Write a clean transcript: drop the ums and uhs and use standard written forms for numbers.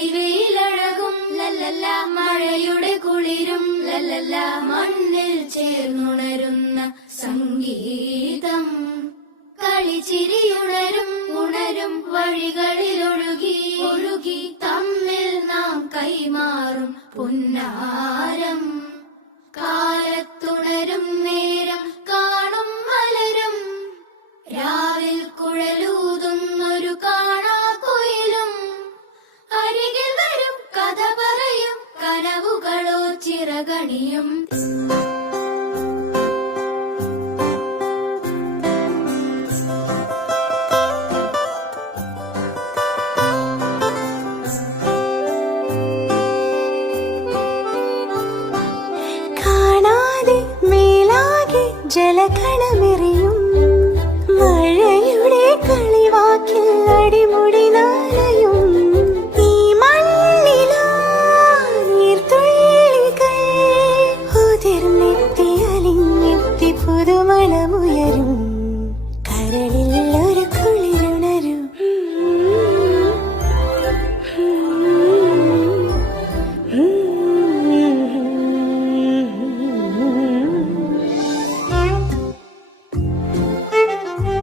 പൊടിവെയിലഴകും ലല്ലല്ല, മഴയുടെ കുളിരും ലല്ലല്ല, മണ്ണിൽ ചേർന്നുണരുന്ന സംഗീതം. കളിച്ചിരിയുണരും ഉണരും വഴികളിലൊഴുകി ഒഴുകി തമ്മിൽ നാം കൈമാറും പുന്നാരം. കാലത്തുണരും നേരം കാണും മലരും, രാവിൽ കുഴലൂതുന്നൊരു കാണാക്കുയിലും. അരികിൽ വരും കഥ പറയും കനവുകളോ ചിറകണിയും. ജലകണമിറി